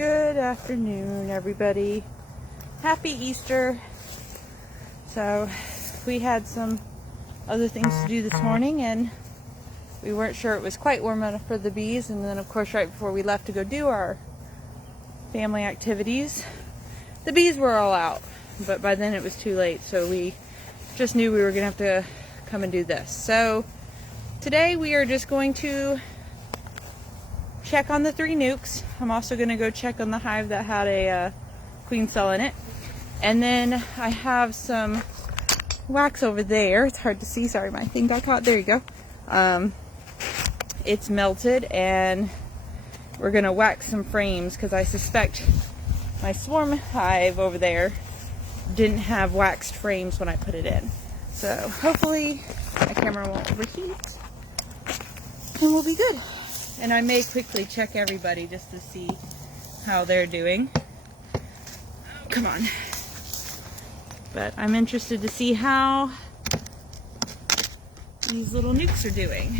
Good afternoon, everybody. Happy Easter. So we had some other things to do this morning, and we weren't sure it was quite warm enough for the bees. And then, of course, right before we left to go do our family activities, the bees were all out. But by then it was too late, so we just knew we were going to have to come and do this. So today we are just going to check on the 3 nukes. I'm also going to go check on the hive that had a queen cell in it. And then I have some wax over there. It's hard to see. Sorry, my thing got caught. There you go. It's melted, and we're going to wax some frames because I suspect my swarm hive over there didn't have waxed frames when I put it in. So hopefully my camera won't overheat and we'll be good. And I may quickly check everybody just to see how they're doing. Come on. But I'm interested to see how these little nukes are doing.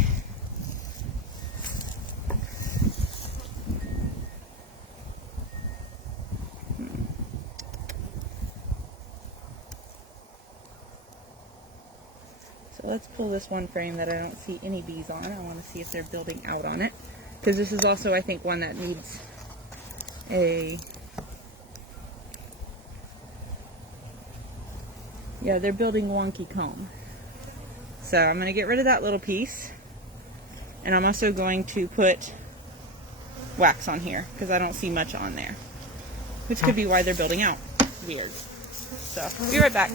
So let's pull this one frame that I don't see any bees on. I want to see if they're building out on it. Because this is also, I think, one that needs a... Yeah, they're building wonky comb. So I'm going to get rid of that little piece. And I'm also going to put wax on here because I don't see much on there. Which could be why they're building out. Weird. So, be right back.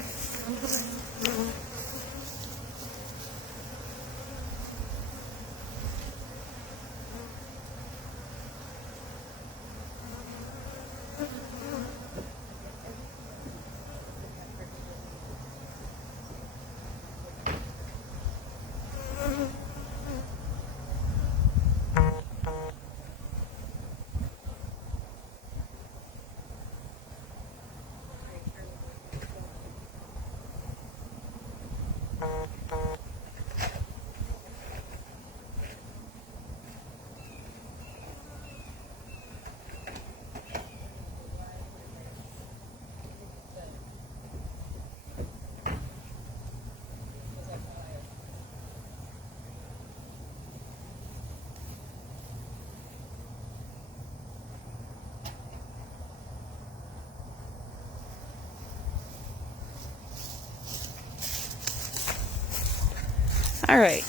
Alright,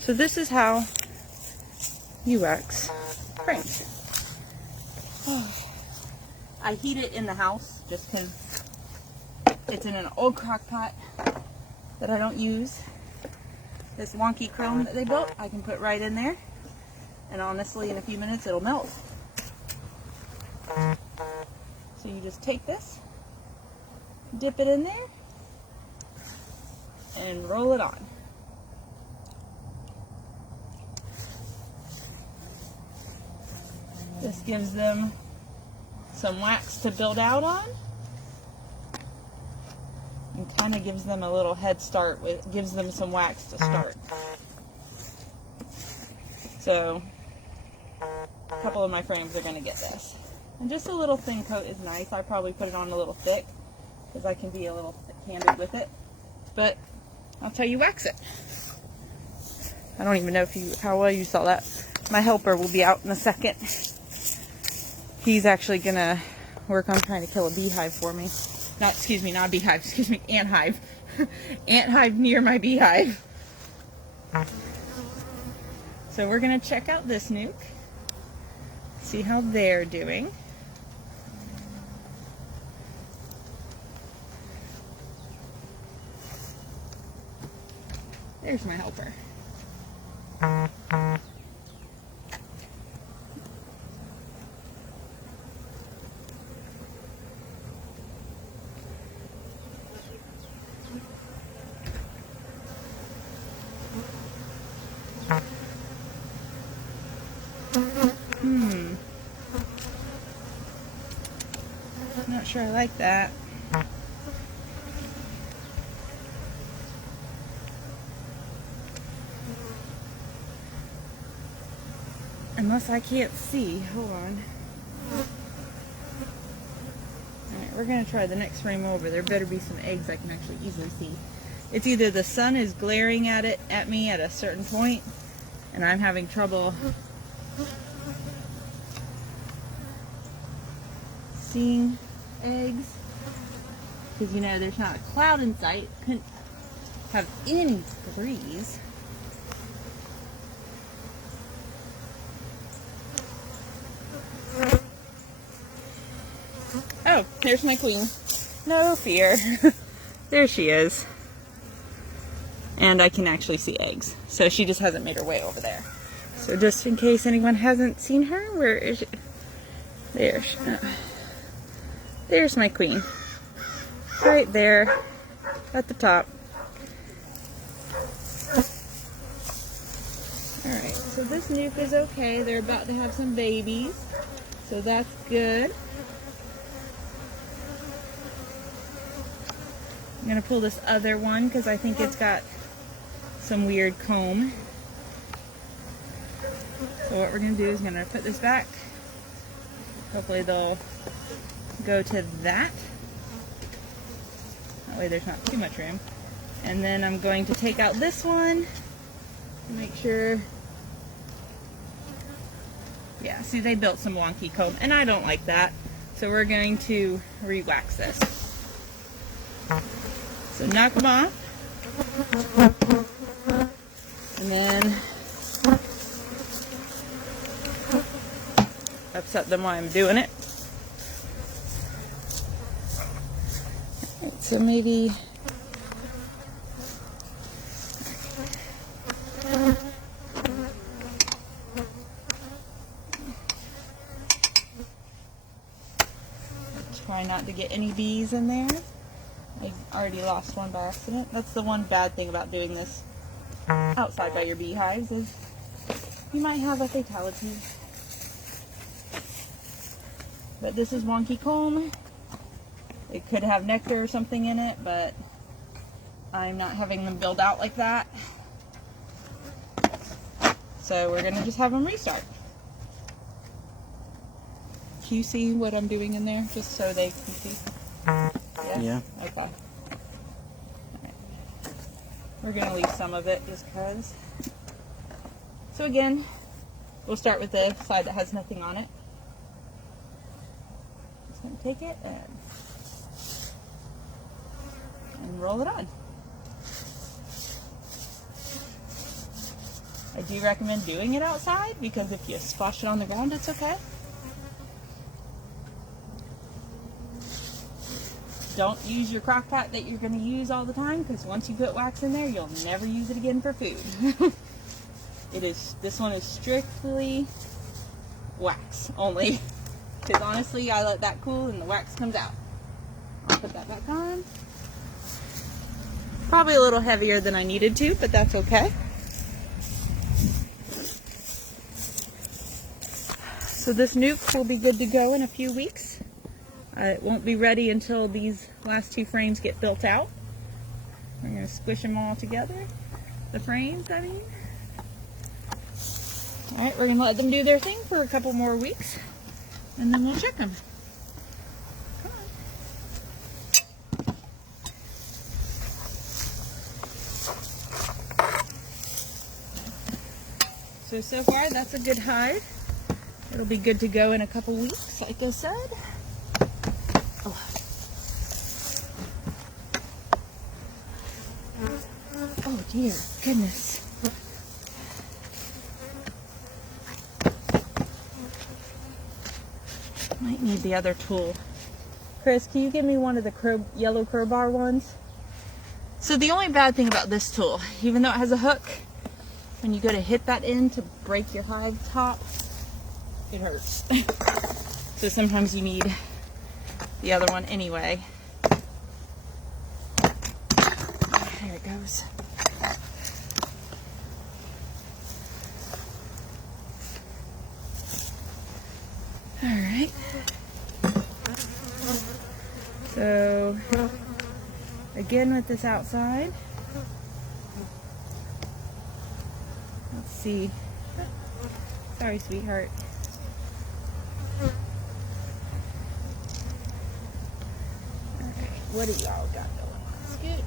so this is how you wax frames. I heat it in the house just because it's in an old crock pot that I don't use. This wonky chrome that they built, I can put right in there, and honestly in a few minutes it'll melt. So you just take this, dip it in there, and roll it on. This gives them some wax to build out on, and kind of gives them a little head start, gives them some wax to start. So a couple of my frames are going to get this. And just a little thin coat is nice. I probably put it on a little thick because I can be a little thick-handed with it. But I'll tell you, wax it. I don't even know how well you saw that. My helper will be out in a second. He's actually gonna work on trying to kill a beehive for me. Not a beehive, ant hive. Ant hive near my beehive. So we're gonna check out this nuke. See how they're doing. There's my helper. Not sure I like that. Unless I can't see. Hold on. Alright, we're going to try the next frame over. There better be some eggs I can actually easily see. It's either the sun is glaring at me at a certain point, and I'm having trouble seeing eggs. Because, you know, there's not a cloud in sight. Couldn't have any breeze. Oh, there's my queen. No fear. There she is. And I can actually see eggs. So she just hasn't made her way over there. So just in case anyone hasn't seen her, where is she? There. There's my queen. Right there at the top. Alright, so this nuke is okay. They're about to have some babies. So that's good. I'm going to pull this other one because I think it's got some weird comb. So what we're going to do is I'm going to put this back. Hopefully they'll go to that. That way there's not too much room. And then I'm going to take out this one. Make sure. Yeah, see, they built some wonky comb and I don't like that. So we're going to re-wax this. So knock them off. And then upset them while I'm doing it. Right, so maybe try not to get any bees in there. I already lost one by accident. That's the one bad thing about doing this outside by your beehives is you might have a fatality. But this is wonky comb. It could have nectar or something in it, but I'm not having them build out like that. So we're going to just have them restart. Can you see what I'm doing in there? Just so they can see. Yeah. Okay. All right. We're going to leave some of it just because. So again, we'll start with the side that has nothing on it. Just going to take it and roll it on. I do recommend doing it outside because if you splash it on the ground, it's okay. Don't use your crock pot that you're going to use all the time because once you put wax in there, you'll never use it again for food. This one is strictly wax only. Because honestly, I let that cool and the wax comes out. I'll put that back on. Probably a little heavier than I needed to, but that's okay. So this nuke will be good to go in a few weeks. It won't be ready until these last two frames get built out. We're going to squish them all together. The frames, I mean. Alright, we're going to let them do their thing for a couple more weeks. And then we'll check them. Come on. So far, that's a good hive. It'll be good to go in a couple weeks, like I said. Oh dear goodness. Might need the other tool. Chris, can you give me one of the yellow crowbar ones? So the only bad thing about this tool, even though it has a hook, when you go to hit that end to break your hive top, it hurts. So sometimes you need the other one anyway. There it goes. Alright. So, again with this outside. Let's see. Sorry, sweetheart. what do y'all got going on? Scoot.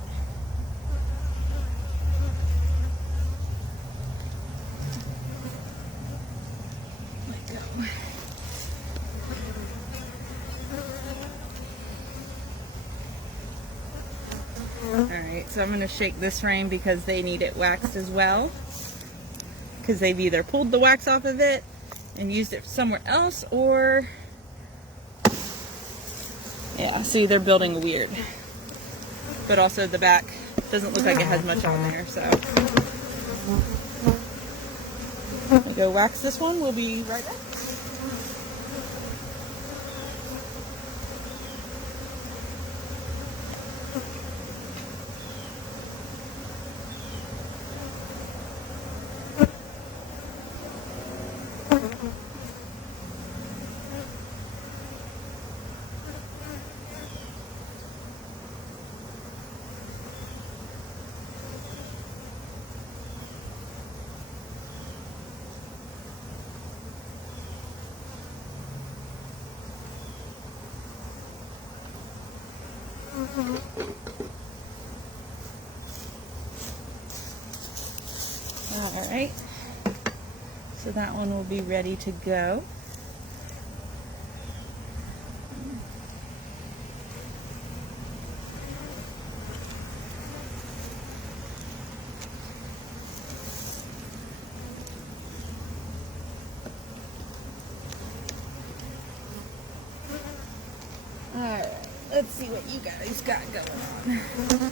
Let go. Alright, so I'm going to shake this frame because they need it waxed as well. Because they've either pulled the wax off of it and used it somewhere else, or yeah, see, they're building weird. But also the back doesn't look like it has much on there, so I'm gonna go wax this one. We'll be right back. Alright, so that one will be ready to go. Alright, let's see what you guys got going on.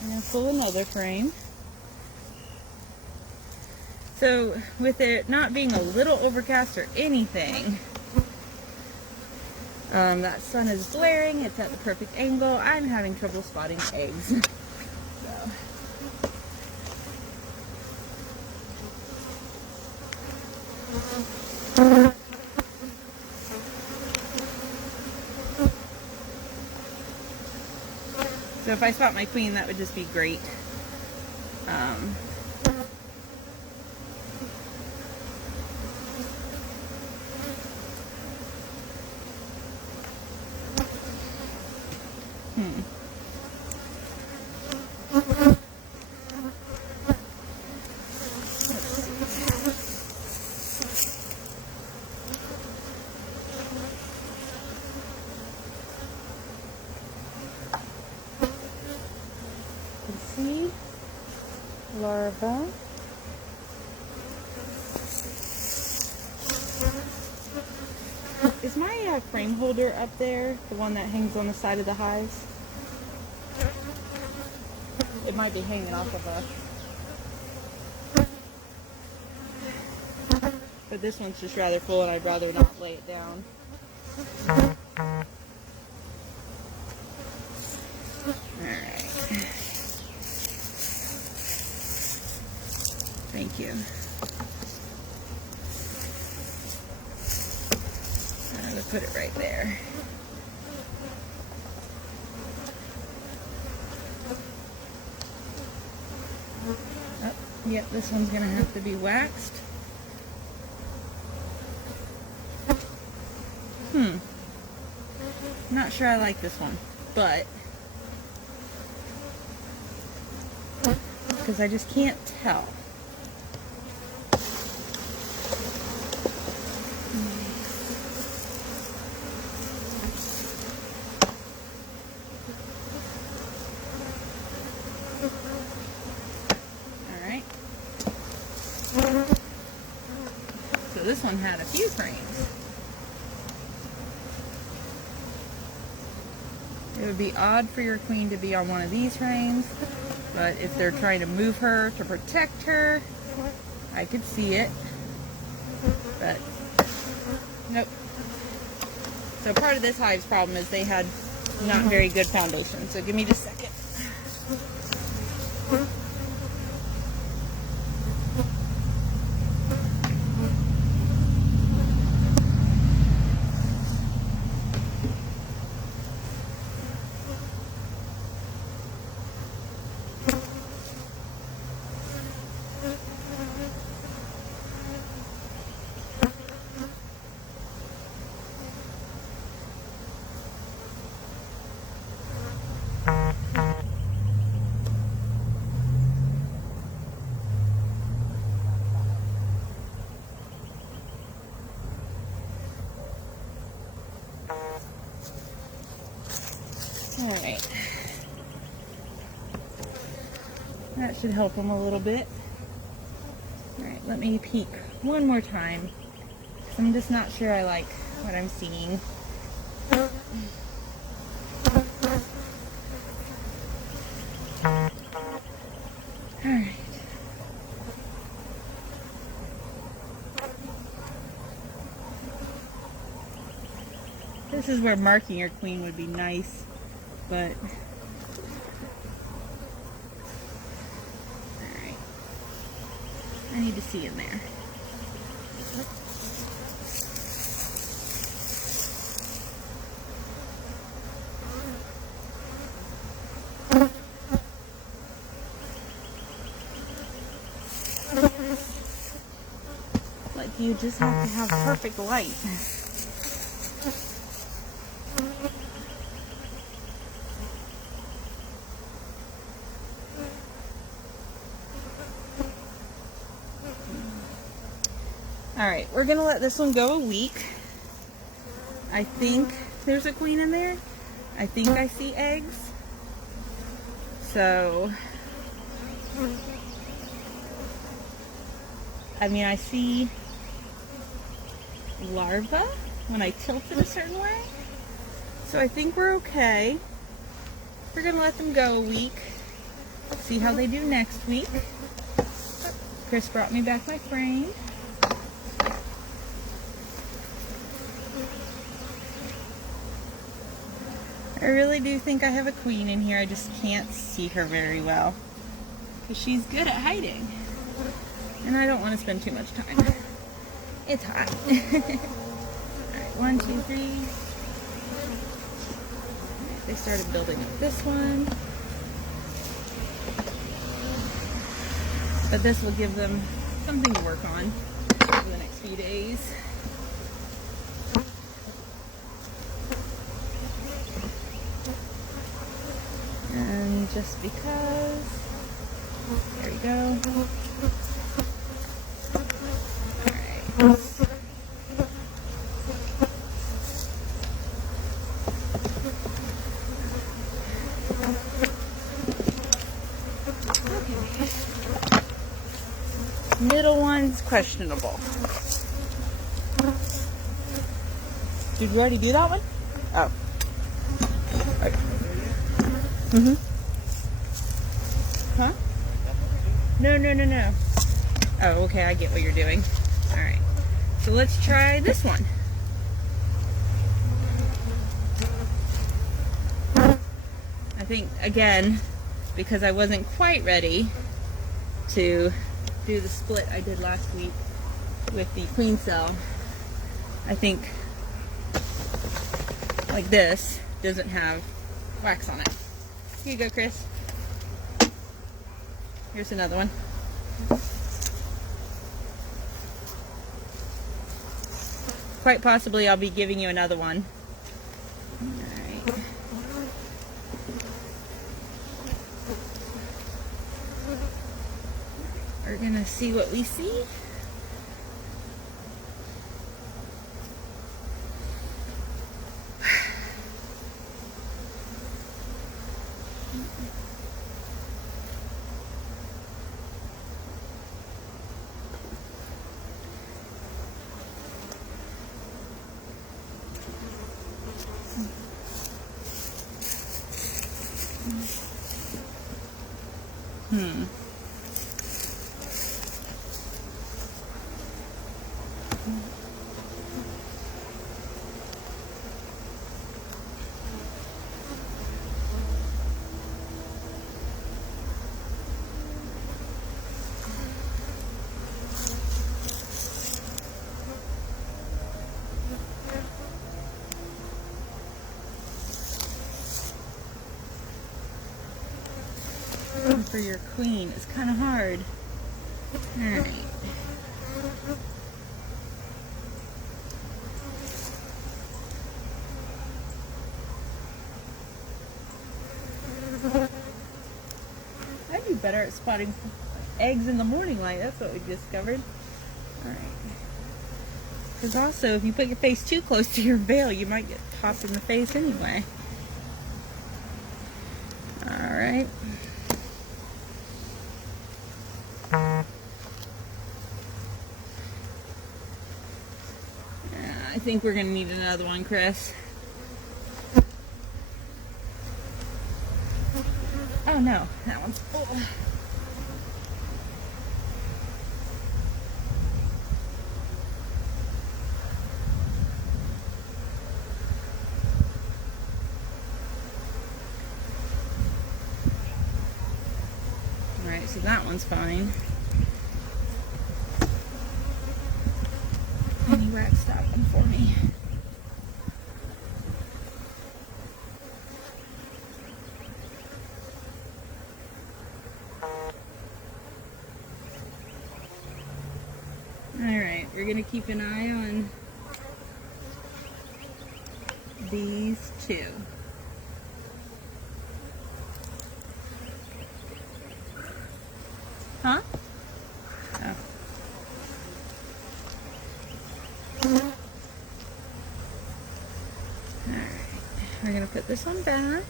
I'm going to pull another frame. So with it not being a little overcast or anything, that sun is glaring, it's at the perfect angle, I'm having trouble spotting eggs. So if I spot my queen, that would just be great. Seed, larva, is my frame holder up there, the one that hangs on the side of the hives? It might be hanging off of a, but this one's just rather full and I'd rather not lay it down. Alright. Thank you. I'm going to put it right there. Oh, yep, this one's going to have to be waxed. Not sure I like this one, but because I just can't tell. Alright. So this one had a few frames. It would be odd for your queen to be on one of these frames, but if they're trying to move her to protect her, I could see it, but nope. So part of this hive's problem is they had not very good foundation, so give me just a second. Alright. That should help them a little bit. Alright, let me peek one more time. I'm just not sure I like what I'm seeing. Alright. This is where marking your queen would be nice, but alright. I need to see in there. Like you just have to have perfect light. Alright, we're going to let this one go a week. I think there's a queen in there. I think I see eggs. So, I mean, I see larvae when I tilt it a certain way. So I think we're okay. We're going to let them go a week. See how they do next week. Chris brought me back my frame. I really do think I have a queen in here. I just can't see her very well. Because she's good at hiding. And I don't want to spend too much time. It's hot. Alright, 1, 2, 3. Right, they started building up this one. But this will give them something to work on for the next few days. And just because, there we go. Alright. Middle one's questionable. Did you already do that one? Oh. Right. Mm-hmm. Huh? No. Oh, okay, I get what you're doing. Alright. So let's try this one. I think, again, because I wasn't quite ready to do the split I did last week with the queen cell, I think like this doesn't have wax on it. Here you go, Chris. Here's another one. Quite possibly I'll be giving you another one. Alright. We're gonna see what we see. For your queen, it's kind of hard. Alright. I'd be better at spotting eggs in the morning light. That's what we discovered. Alright. Because also, if you put your face too close to your veil, you might get popped in the face anyway. Alright. I think we're going to need another one, Chris. Oh no, that one's full. Alright, so that one's fine. Any rat stop them for me. Alright, we're gonna keep an eye on these two. Huh? Oh. Alright, we're gonna put this one back.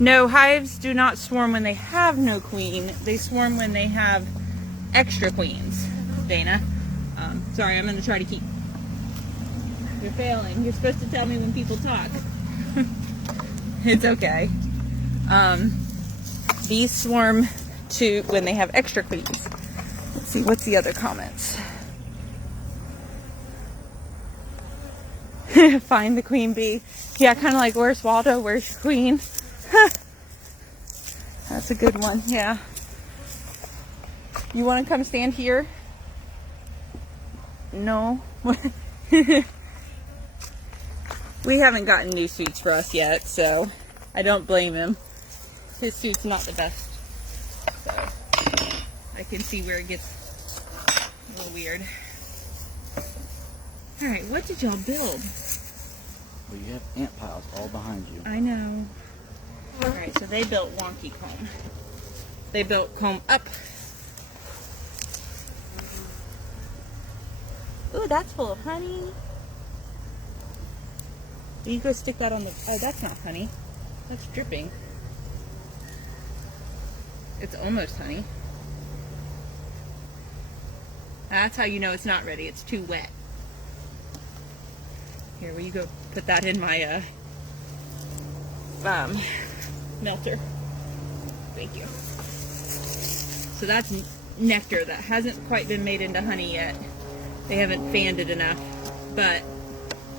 No, hives do not swarm when they have no queen. They swarm when they have extra queens, Dana. Sorry, I'm going to try to keep... You're failing. You're supposed to tell me when people talk. It's okay. Bees swarm when they have extra queens. Let's see, what's the other comments? Find the queen bee. Yeah, kind of like, where's Waldo? Where's your queen? That's a good one, yeah. You want to come stand here? No. We haven't gotten new suits for us yet, so I don't blame him. His suit's not the best. So I can see where it gets a little weird. Alright, what did y'all build? Well, you have ant piles all behind you. I know. Alright, so they built wonky comb. They built comb up. Ooh, that's full of honey. You go stick that on the... Oh, that's not honey. That's dripping. It's almost honey. That's how you know it's not ready. It's too wet. Here, will you go put that in my melter? Thank you. So that's nectar that hasn't quite been made into honey yet. They haven't fanned it enough, but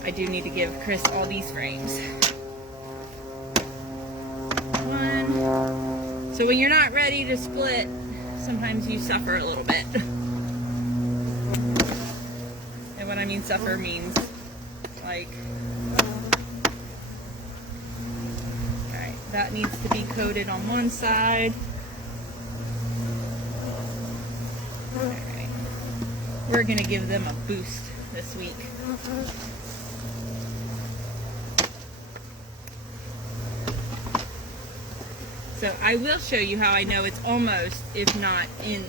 I do need to give Chris all these frames. One. So when you're not ready to split, sometimes you suffer a little bit. And when I mean suffer means like, alright, that needs to be coated on one side. Alright. We're gonna give them a boost this week. So I will show you how I know it's almost, if not in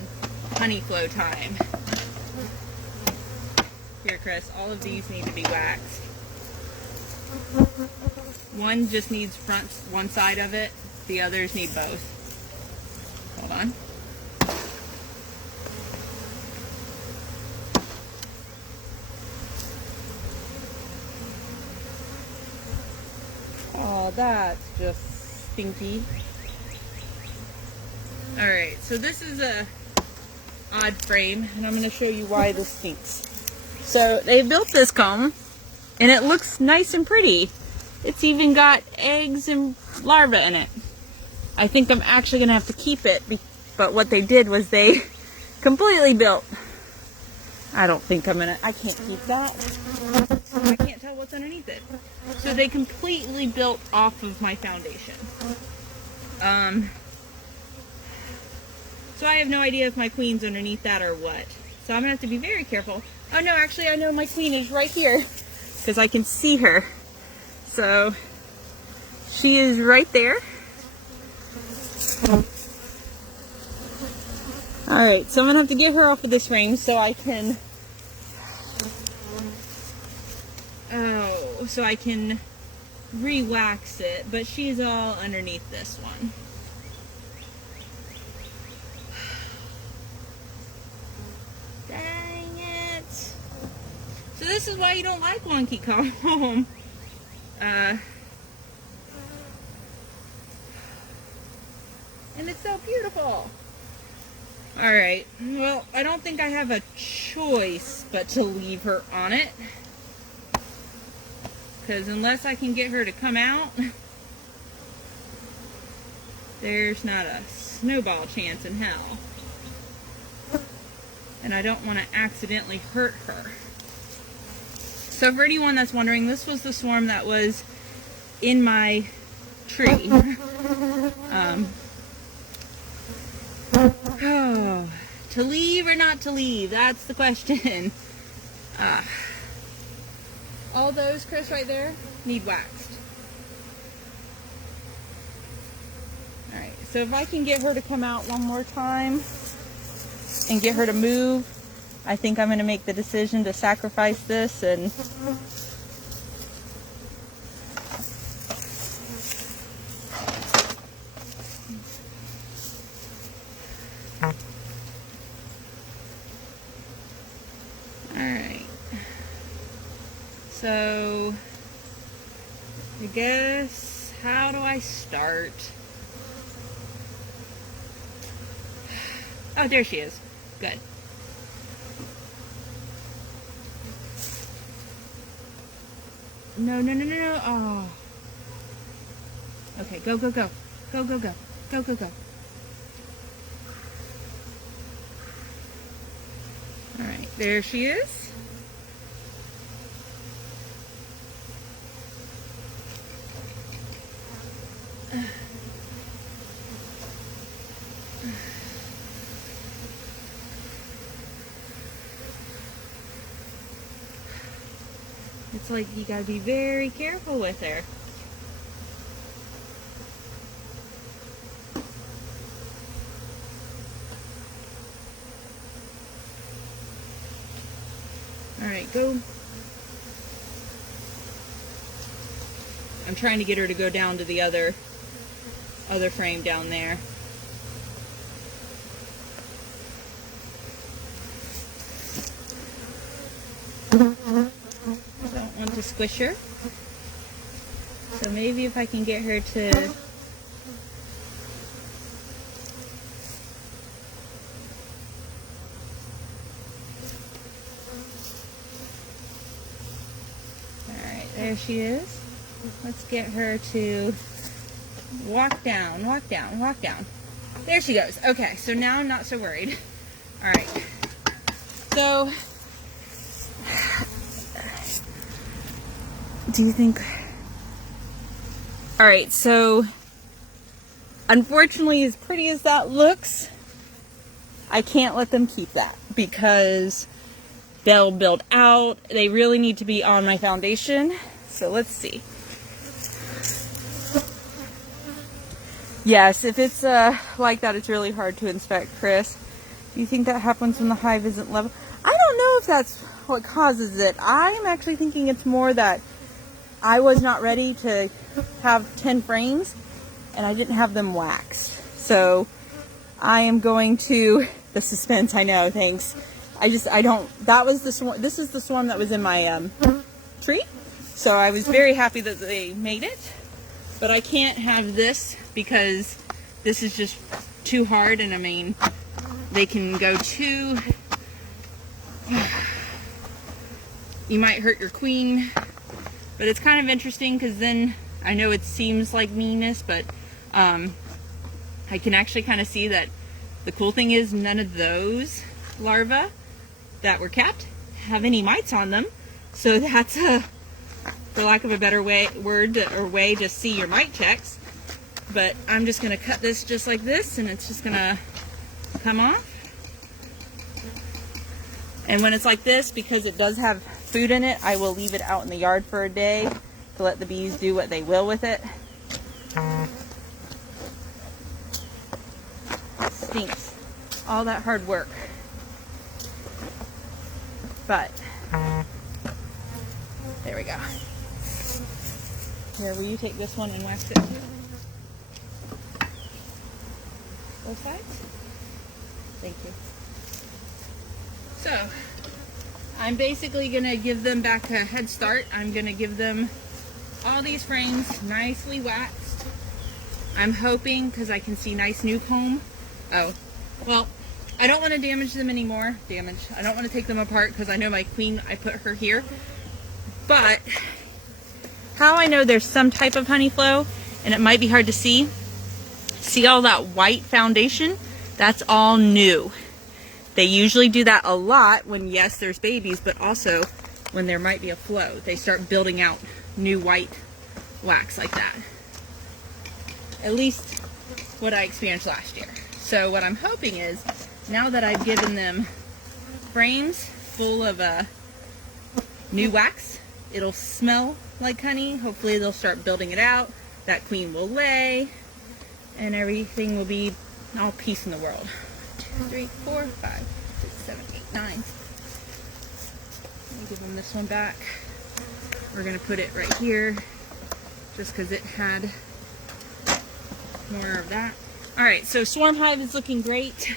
honey flow time. Here, Chris, all of these need to be waxed. One just needs one side of it. The others need both. Hold on. Oh, that's just stinky. Alright, so this is a odd frame, and I'm going to show you why this stinks. So they built this comb, and it looks nice and pretty. It's even got eggs and larvae in it. I think I'm actually going to have to keep it, but what they did was they completely built... I don't think I'm going to... I can't keep that. I can't tell what's underneath it. So they completely built off of my foundation. So I have no idea if my queen's underneath that or what. So I'm going to have to be very careful. Oh no, actually I know my queen is right here because I can see her. So she is right there. Alright, so I'm gonna have to get her off of this frame so I can re-wax it, but she's all underneath this one. Dang it. So this is why you don't like wonky comb. And it's so beautiful. Alright, well, I don't think I have a choice but to leave her on it. Because unless I can get her to come out, there's not a snowball chance in hell. And I don't want to accidentally hurt her. So for anyone that's wondering, this was the swarm that was in my tree. Oh, to leave or not to leave? That's the question. All those, Chris, right there, need waxed. Alright, so if I can get her to come out one more time and get her to move, I think I'm going to make the decision to sacrifice this and so, I guess, how do I start? Oh, there she is. Good. No, no, no, no, no. Oh. Okay, go, go, go. Go, go, go. Go, go, go. Alright, there she is. It's like you gotta be very careful with her. Alright, go. I'm trying to get her to go down to the other frame down there. Don't want to squish her. So maybe if I can get her to Alright, there she is. Let's get her to walk down, walk down, walk down. There she goes. Okay, so now I'm not so worried. Alright. So, do you think... Alright, so, unfortunately, as pretty as that looks, I can't let them keep that because they'll build out. They really need to be on my foundation. So let's see. Yes, if it's like that, it's really hard to inspect, Chris. Do you think that happens when the hive isn't level? I don't know if that's what causes it. I'm actually thinking it's more that I was not ready to have 10 frames and I didn't have them waxed. So I am going to, the suspense, I know, thanks. I don't, that was the swarm, this is the swarm that was in my tree. So I was very happy that they made it. But I can't have this because this is just too hard, and I mean, they can go too... You might hurt your queen, but it's kind of interesting because then I know it seems like meanness, but I can actually kind of see that the cool thing is none of those larvae that were kept have any mites on them. So that's a... for lack of a better way to see your mite checks. But I'm just going to cut this just like this, and it's just going to come off. And when it's like this, because it does have food in it, I will leave it out in the yard for a day to let the bees do what they will with it. Stinks. All that hard work. But, there we go. Here, will you take this one and wax it too? Both sides? Thank you. So, I'm basically going to give them back a head start. I'm going to give them all these frames nicely waxed. I'm hoping, because I can see nice new comb. Oh, well, I don't want to damage them anymore. I don't want to take them apart because I know my queen, I put her here. But, how I know there's some type of honey flow, and it might be hard to see. See all that white foundation? That's all new. They usually do that a lot when, yes, there's babies, but also when there might be a flow. They start building out new white wax like that. At least what I experienced last year. So what I'm hoping is, now that I've given them frames full of new wax, it'll smell like honey. Hopefully they'll start building it out. That queen will lay, and everything will be all peace in the world. 2, 3, 4, 5, 6, 7, 8, 9. Let me give them this one back. We're going to put it right here just because it had more of that. Alright, so Swarm Hive is looking great.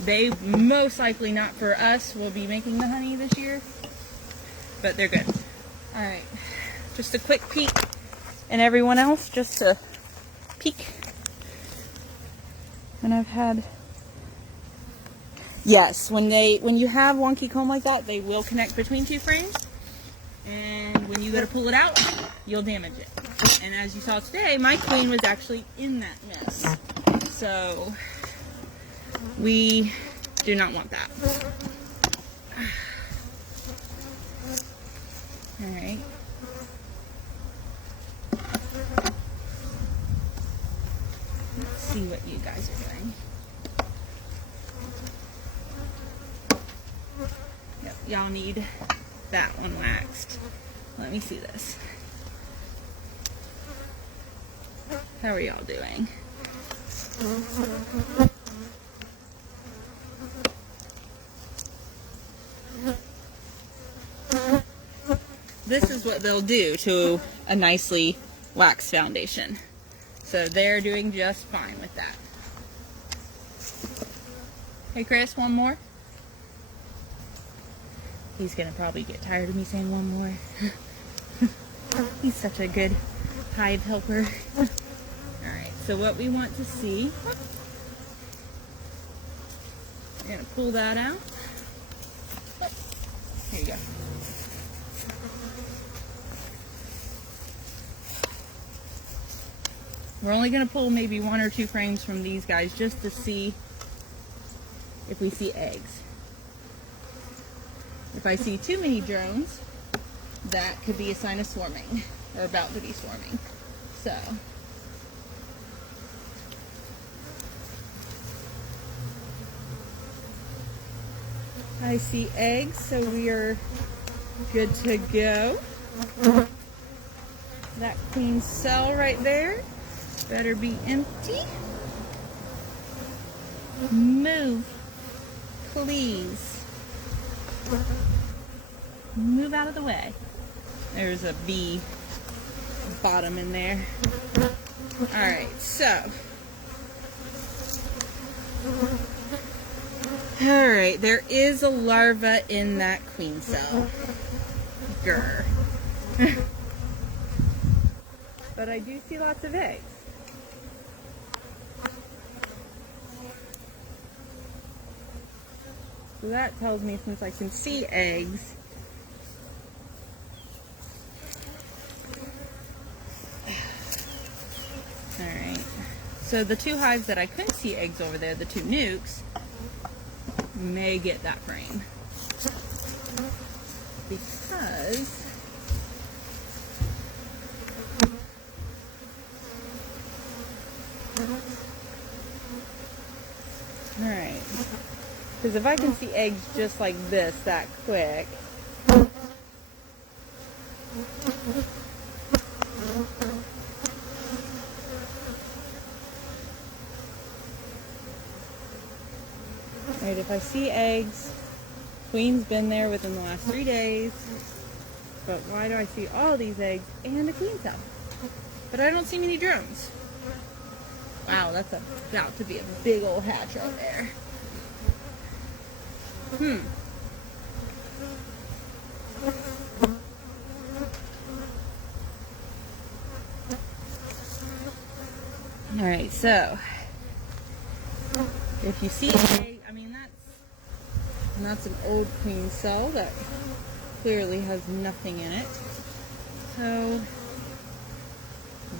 They most likely, not for us, will be making the honey this year, but they're good. Alright, just a quick peek, and everyone else, just a peek. And I've had, yes, when you have wonky comb like that, they will connect between two frames, and when you go to pull it out, you'll damage it. And as you saw today, my queen was actually in that mess, so we do not want that. All right. Let's see what you guys are doing. Yep, y'all need that one waxed. Let me see this. How are y'all doing? This is what they'll do to a nicely waxed foundation. So they're doing just fine with that. Hey Chris, one more? He's gonna probably get tired of me saying one more. He's such a good hive helper. Alright, so what we want to see, we're gonna pull that out. Here you go. We're only going to pull maybe 1 or 2 frames from these guys just to see if we see eggs. If I see too many drones, that could be a sign of swarming, or about to be swarming. So, I see eggs, so we are good to go. That queen cell right there better be empty. Move, please. Move out of the way. There's a bee bottom in there. Alright, so. Alright, there is a larva in that queen cell. Grr. But I do see lots of eggs. So that tells me, since I can see eggs, alright, so the 2 hives that I couldn't see eggs over there, the 2 nukes, may get that frame. Because alright, Because if I can see eggs just like this that quick. Alright, if I see eggs, queen's been there within the last 3 days. But why do I see all these eggs and a queen cell? But I don't see many drones. Wow, that's about to be a big old hatch right there. Alright, so if you see egg, I mean that's an old queen cell that clearly has nothing in it. So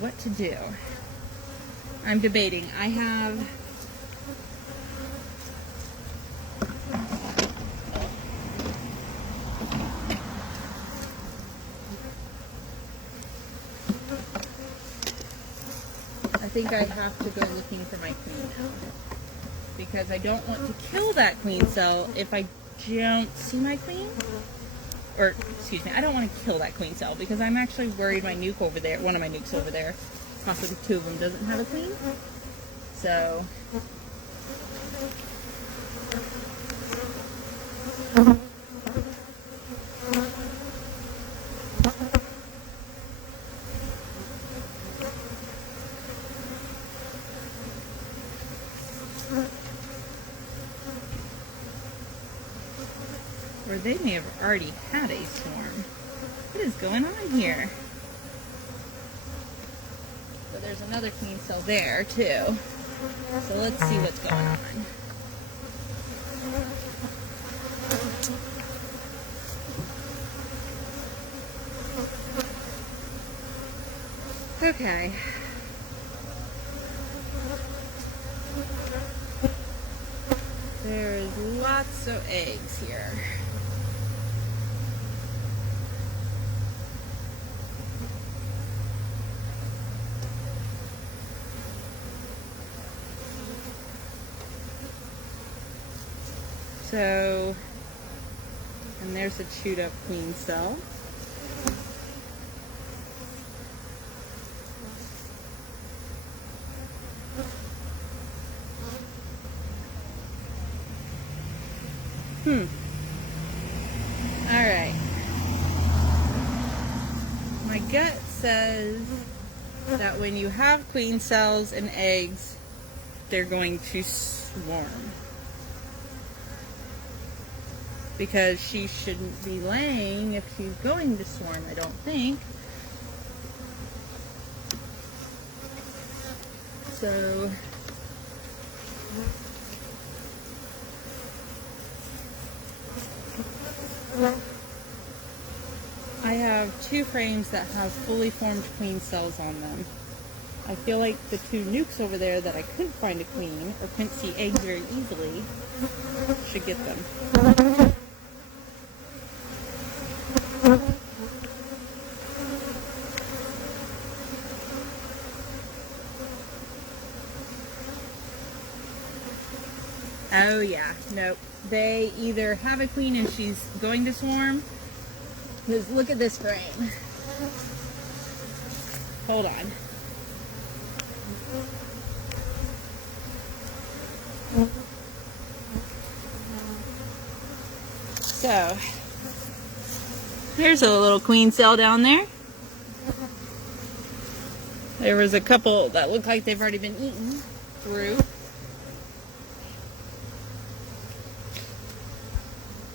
what to do? I'm debating. I have I think I have to go looking for my queen now, because I don't want to kill that queen cell if I don't see my queen. Or, excuse me, I don't want to kill that queen cell because I'm actually worried my nuke over there, one of my nukes over there, possibly two of them, doesn't have a queen. So, or they may have already had a swarm. What is going on here? So there's another queen cell there too. So let's see what's going on. Okay. There's lots of eggs here. So, and there's a chewed up queen cell. Alright. My gut says that when you have queen cells and eggs, they're going to swarm. Because she shouldn't be laying if she's going to swarm, I don't think. So, I have 2 frames that have fully formed queen cells on them. I feel like the 2 nukes over there that I couldn't find a queen or couldn't see eggs very easily should get them. Oh yeah, nope. They either have a queen and she's going to swarm. Because look at this frame. Hold on. So, there's a little queen cell down there. There was a couple that look like they've already been eaten through.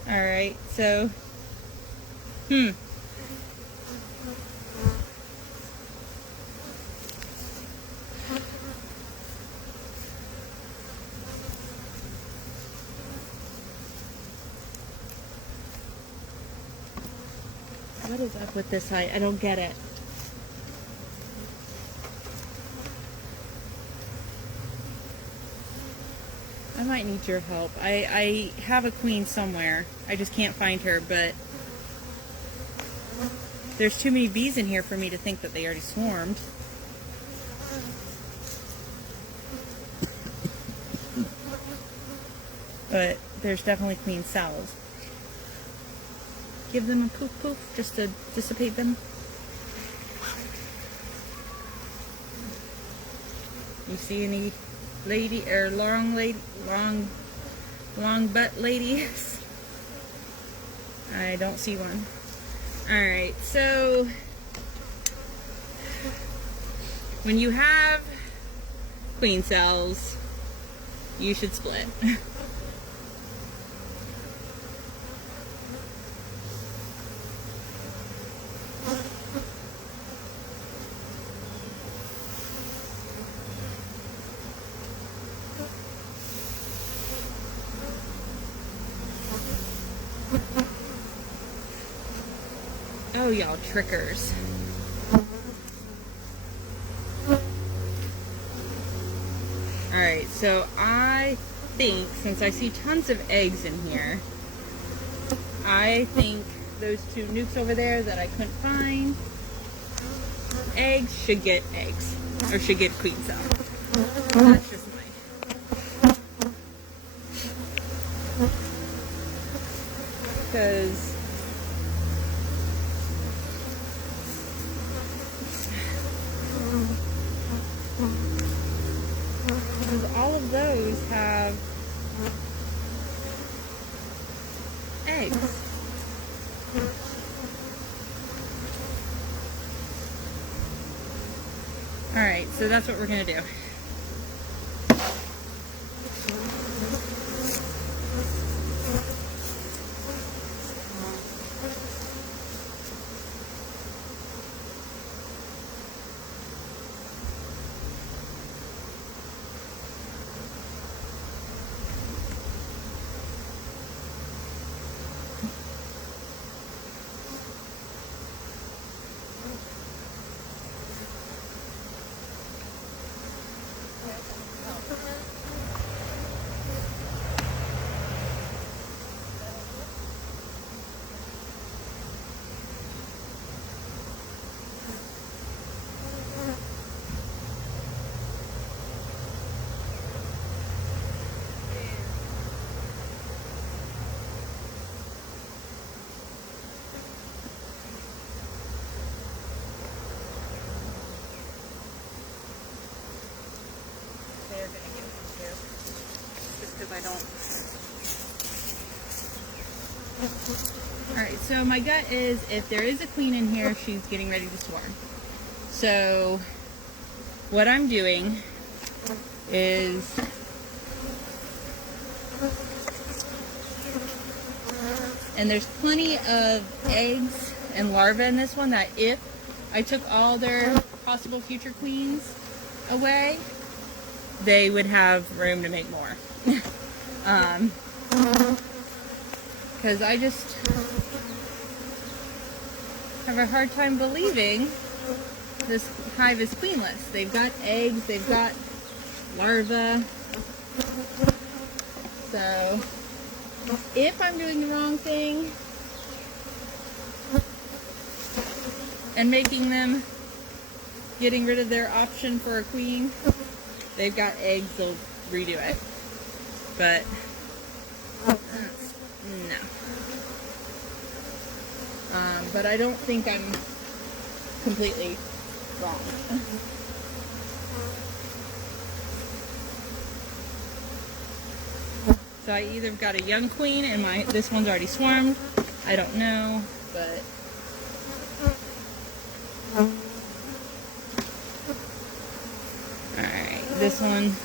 Alright, so, what is up with this side? I don't get it. I might need your help. I have a queen somewhere. I just can't find her, but there's too many bees in here for me to think that they already swarmed. But there's definitely queen cells. Give them a poof poof just to dissipate them. You see any lady or long butt ladies? I don't see one. Alright, so when you have queen cells, you should split. Oh, y'all trickers. Alright, so I think, since I see tons of eggs in here, I think those two nukes over there that I couldn't find, eggs should get eggs. Or should get queen cell. That's just mine. Because all of those have eggs. Alright, so that's what we're going to do. They're going to get one too. Just because I don't. Alright, so my gut is if there is a queen in here, she's getting ready to swarm. So what I'm doing is and there's plenty of eggs and larvae in this one that if I took all their possible future queens away, they would have room to make more. Because I just have a hard time believing this hive is queenless. They've got eggs, they've got larvae. So if I'm doing the wrong thing and making them getting rid of their option for a queen, they've got eggs, they'll redo it. But no. But I don't think I'm completely wrong. So I either got a young queen and this one's already swarmed. I don't know, but alright, this one.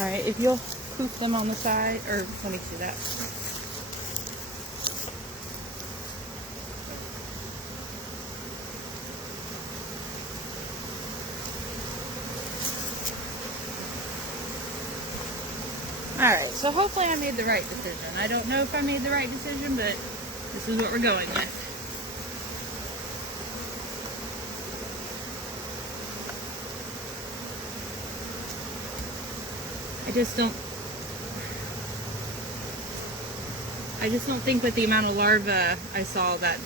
Alright, if you'll poof them on the side, or let me see that. Alright, so hopefully I made the right decision. I don't know if I made the right decision, but this is what we're going with. I just don't think with the amount of larvae I saw that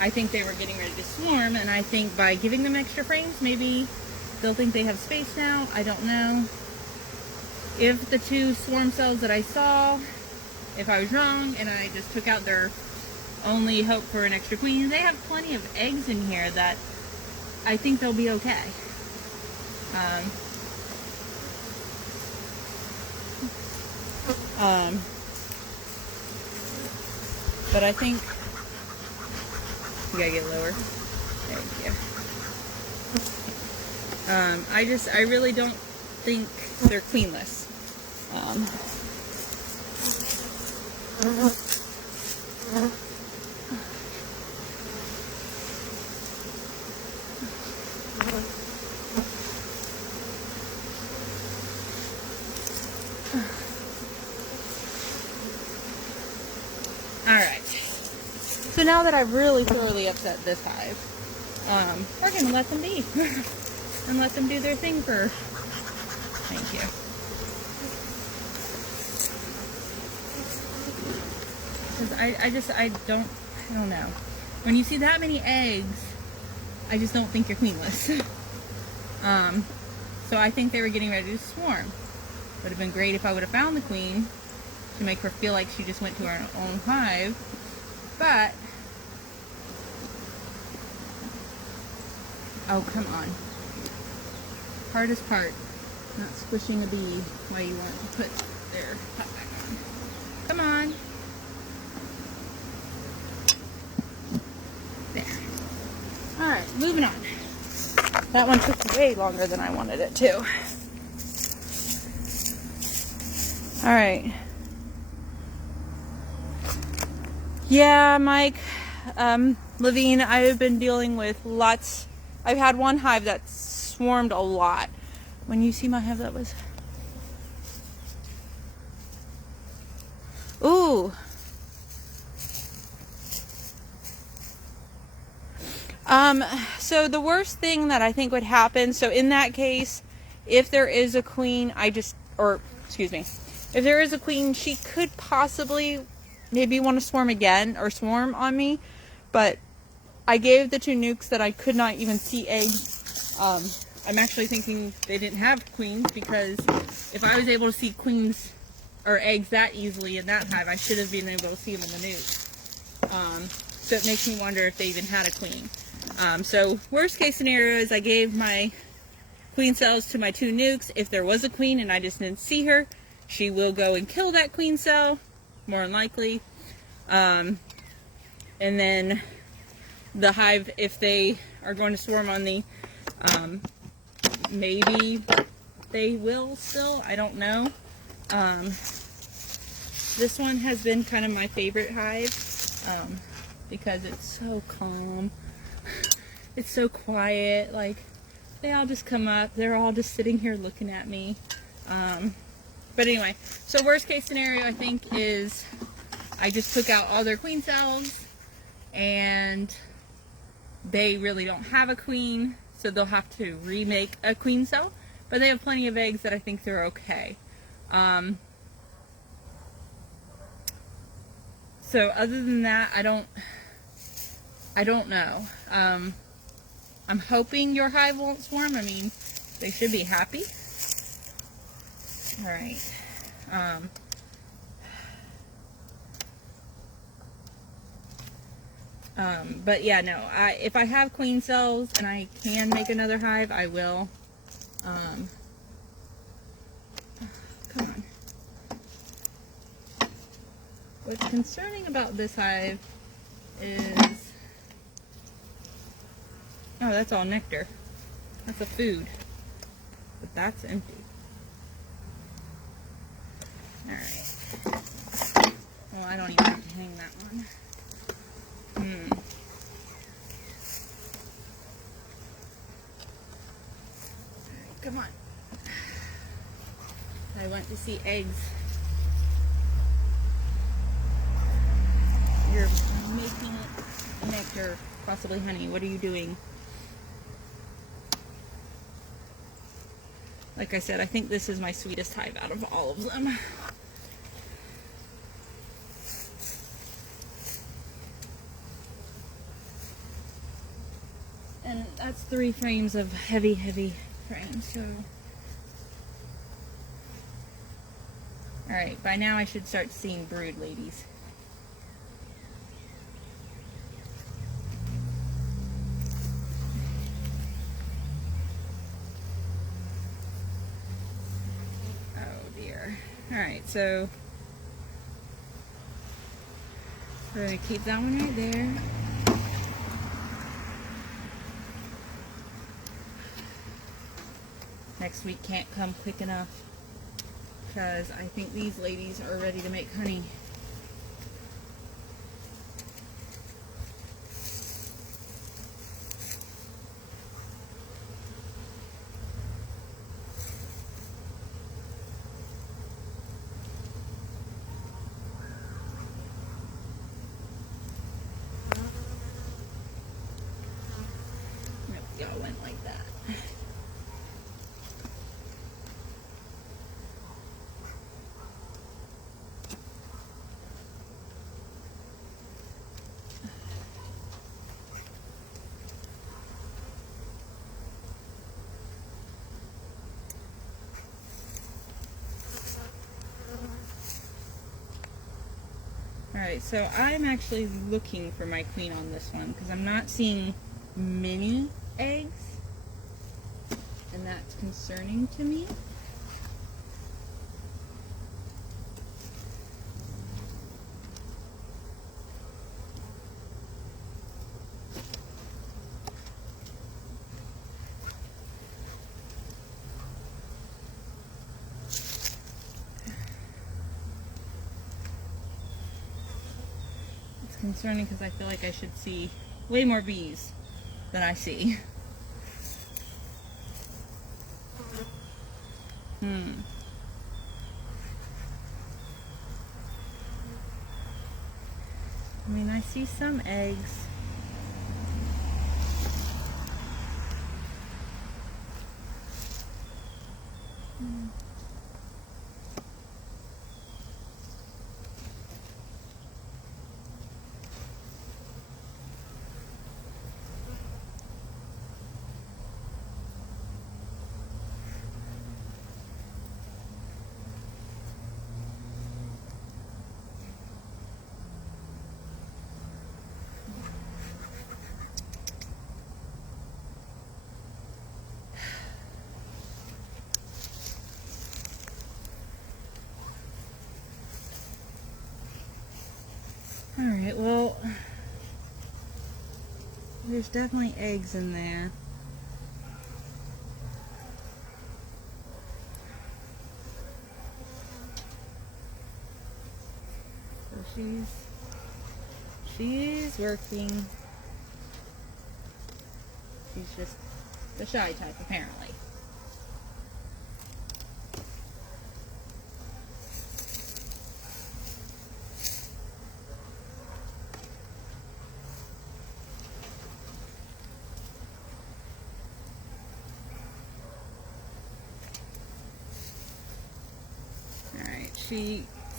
I think they were getting ready to swarm, and I think by giving them extra frames, maybe they'll think they have space now. I don't know. If the 2 swarm cells that I saw, if I was wrong and I just took out their only hope for an extra queen, they have plenty of eggs in here that I think they'll be okay. But I think you gotta get lower. Thank you. I really don't think they're queenless. Alright, so now that I've really thoroughly upset this hive, we're going to let them be and let them do their thing for, thank you. Because I don't know. When you see that many eggs, I just don't think you're queenless. So I think they were getting ready to swarm. Would have been great if I would have found the queen to make her feel like she just went to her own hive, but oh, come on. Hardest part, not squishing a bee while you want to put their top back on. Come on. There. Alright, moving on. That one took way longer than I wanted it to. Alright. Yeah, Mike, Levine, I have been dealing with lots. I've had one hive that swarmed a lot. When you see my hive, that was... Ooh. So the worst thing that I think would happen, so in that case, if there is a queen, if there is a queen, she could possibly maybe want to swarm again or swarm on me, but I gave the 2 nukes that I could not even see eggs. I'm actually thinking they didn't have queens, because if I was able to see queens or eggs that easily in that hive, I should have been able to see them in the nuke. So it makes me wonder if they even had a queen. So worst case scenario is I gave my queen cells to my 2 nukes. If there was a queen and I just didn't see her, she will go and kill that queen cell, more than likely. And then the hive, if they are going to swarm on the, maybe they will still, I don't know. This one has been kind of my favorite hive, because it's so calm. It's so quiet. Like, they all just come up. They're all just sitting here looking at me. But anyway, so worst case scenario, I think, is I just took out all their queen cells, and they really don't have a queen, so they'll have to remake a queen cell. But they have plenty of eggs that I think they're okay. So other than that, I don't know. I'm hoping your hive won't swarm. I mean, they should be happy. Alright. But yeah, no. If I have queen cells and I can make another hive, I will. Come on. What's concerning about this hive is... Oh, that's all nectar. That's a food. But that's empty. Alright. Well, I don't even have to hang that one. Alright, come on. I want to see eggs. You're making nectar, possibly honey. What are you doing? Like I said, I think this is my sweetest hive out of all of them. And that's 3 frames of heavy, heavy frames, so. Alright, by now I should start seeing brood, ladies. Alright, so we're going to keep that one right there. Next week can't come quick enough because I think these ladies are ready to make honey. Yep, y'all went like that. Alright, so I'm actually looking for my queen on this one because I'm not seeing many eggs, and that's concerning to me. Concerning because I feel like I should see way more bees than I see. I mean, I see some eggs. Alright, well, there's definitely eggs in there. So she's working. She's just the shy type, apparently.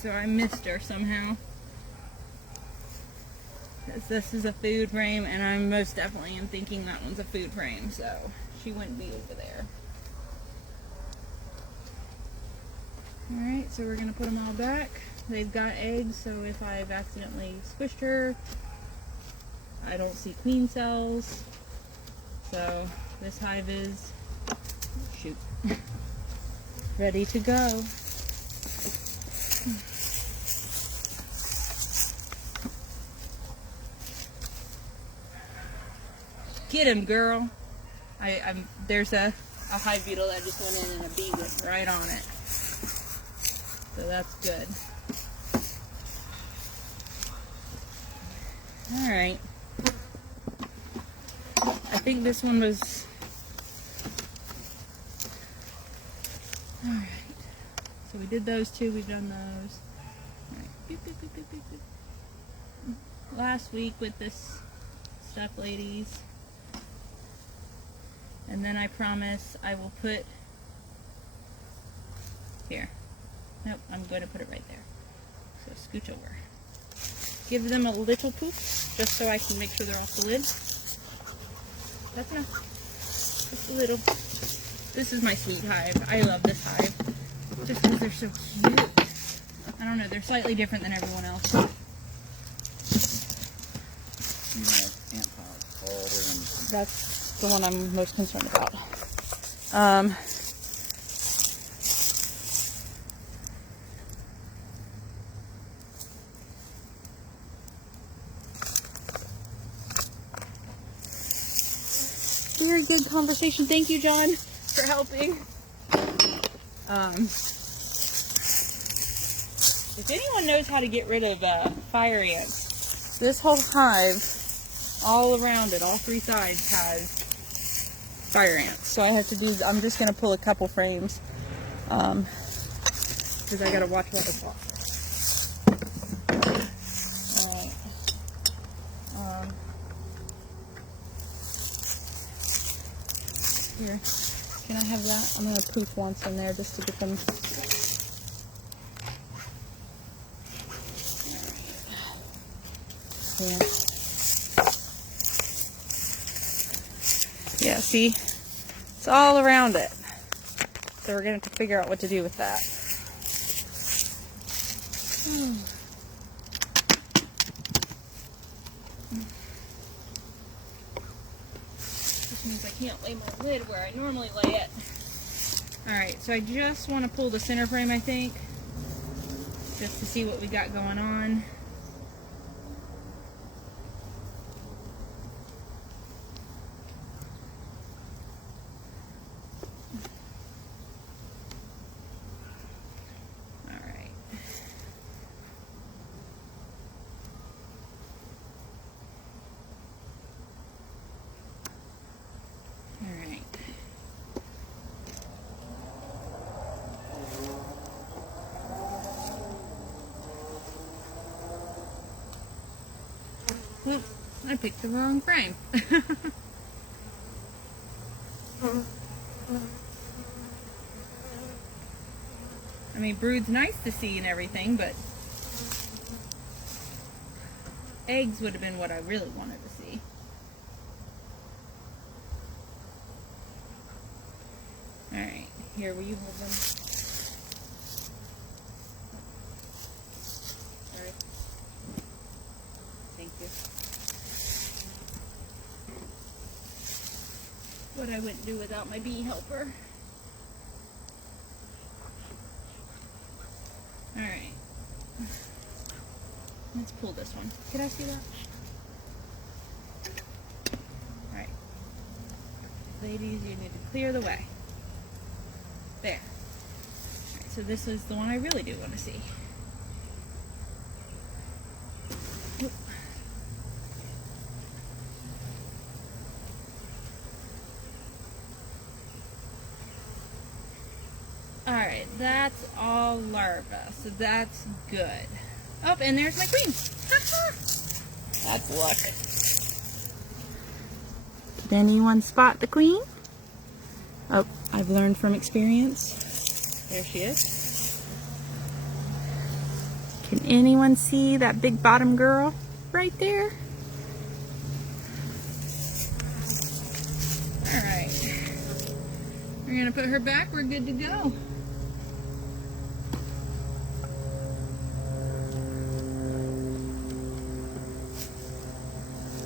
So I missed her somehow. This is a food frame, and I most definitely am thinking that one's a food frame, so she wouldn't be over there. Alright, so we're going to put them all back. They've got eggs, so if I've accidentally squished her, I don't see queen cells. So this hive is, shoot, ready to go. Get him, girl. There's a hive beetle that just went in and a bee went right on it. So that's good. Alright. I think this one was... Alright. So we did those two, we've done those. Alright. Boop, boop, boop, boop, boop, boop. Last week with this stuff, ladies. And then I promise I will put... Here. Nope, I'm going to put it right there. So scooch over. Give them a little poop, just so I can make sure they're off the lid. That's enough. Just a little. This is my sweet hive. I love this hive. Just because they're so cute. I don't know, they're slightly different than everyone else. You have ant piles all around. That's the one I'm most concerned about. Very good conversation. Thank you, John, for helping. If anyone knows how to get rid of fire ants, this whole hive, all around it, all three sides, has fire ants. So I have to do, I'm just going to pull a couple frames, because I got to watch what the clock. Alright. Here, can I have that? I'm going to poof once in there just to get them. Yeah. Yeah, see? It's all around it. So we're going to have to figure out what to do with that. Which means I can't lay my lid where I normally lay it. Alright, so I just want to pull the center frame, I think. Just to see what we got going on. Well, I picked the wrong frame. I mean, brood's nice to see and everything, but eggs would have been what I really wanted to see. Alright, here, will you hold them? Sorry. Thank you. What I wouldn't do without my bee helper. Alright. Let's pull this one. Can I see that? Alright. Ladies, you need to clear the way. There. Alright, so this is the one I really do want to see. Oop. Alright, that's all larvae, so that's good. Oh, and there's my queen. That's luck. Did anyone spot the queen? Oh, I've learned from experience. There she is. Can anyone see that big bottom girl right there? Alright. We're going to put her back. We're good to go.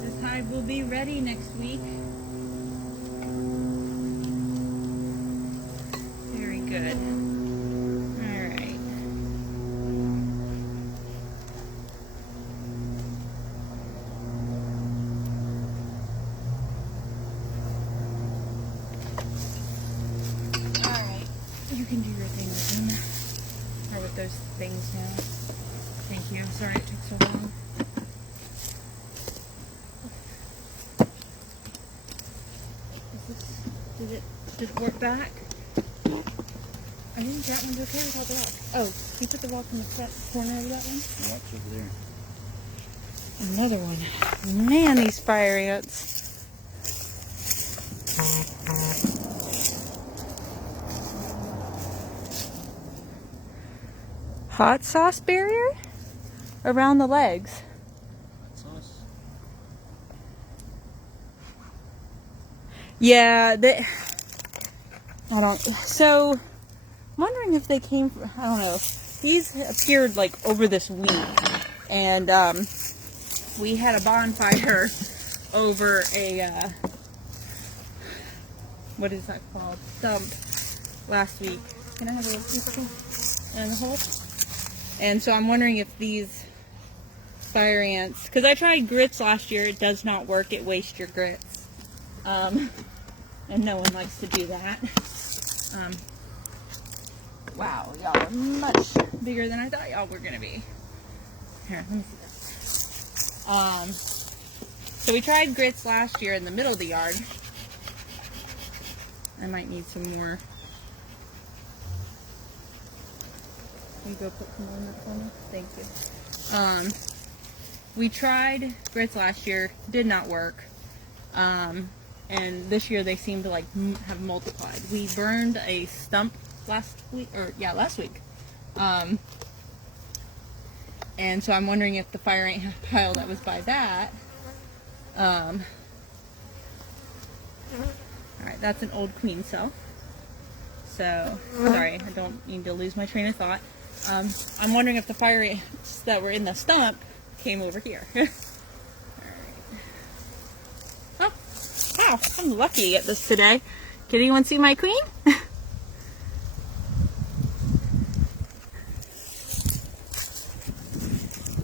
This hive will be ready next week. Very good. Alright. Alright. You can do your thing with him. Or with those things now. Thank you. Sorry it took so long. Did it work back? I think that one's okay without the walk. Oh, you put the walk in the front corner of that one? Watch over there. Another one. Man, these fire ants. Hot sauce barrier around the legs. Hot sauce. Yeah, I don't. So, I'm wondering if they came from, I don't know. These appeared like over this week, and we had a bonfire over a what is that called? Stump last week. Can I have a little piece and a hole? And so I'm wondering if these fire ants, because I tried grits last year, it does not work. It wastes your grits, and no one likes to do that. Wow, y'all are much bigger than I thought y'all were gonna be. Here, let me see this. So we tried grits last year in the middle of the yard. I might need some more. Can you go put some more in that for me? Thank you. We tried grits last year, did not work. And this year they seem to like have multiplied. We burned a stump last week. And so I'm wondering if the fire ant pile that was by that. Alright, that's an old queen cell. So, sorry, I don't need to lose my train of thought. I'm wondering if the fire ants that were in the stump came over here. Alright. Oh, wow, I'm lucky at this today. Can anyone see my queen?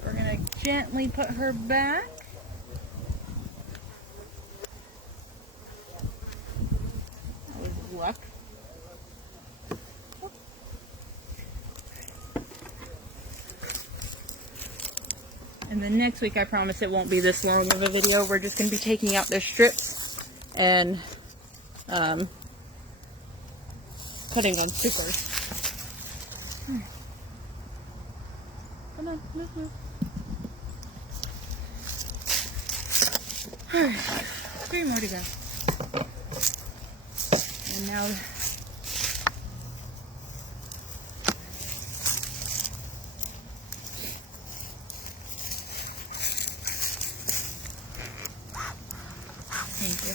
We're gonna gently put her back. That was luck. And then next week, I promise it won't be this long of a video. We're just going to be taking out their strips and putting on stickers. Come on, move. Alright, 3 more to go. And now thank you.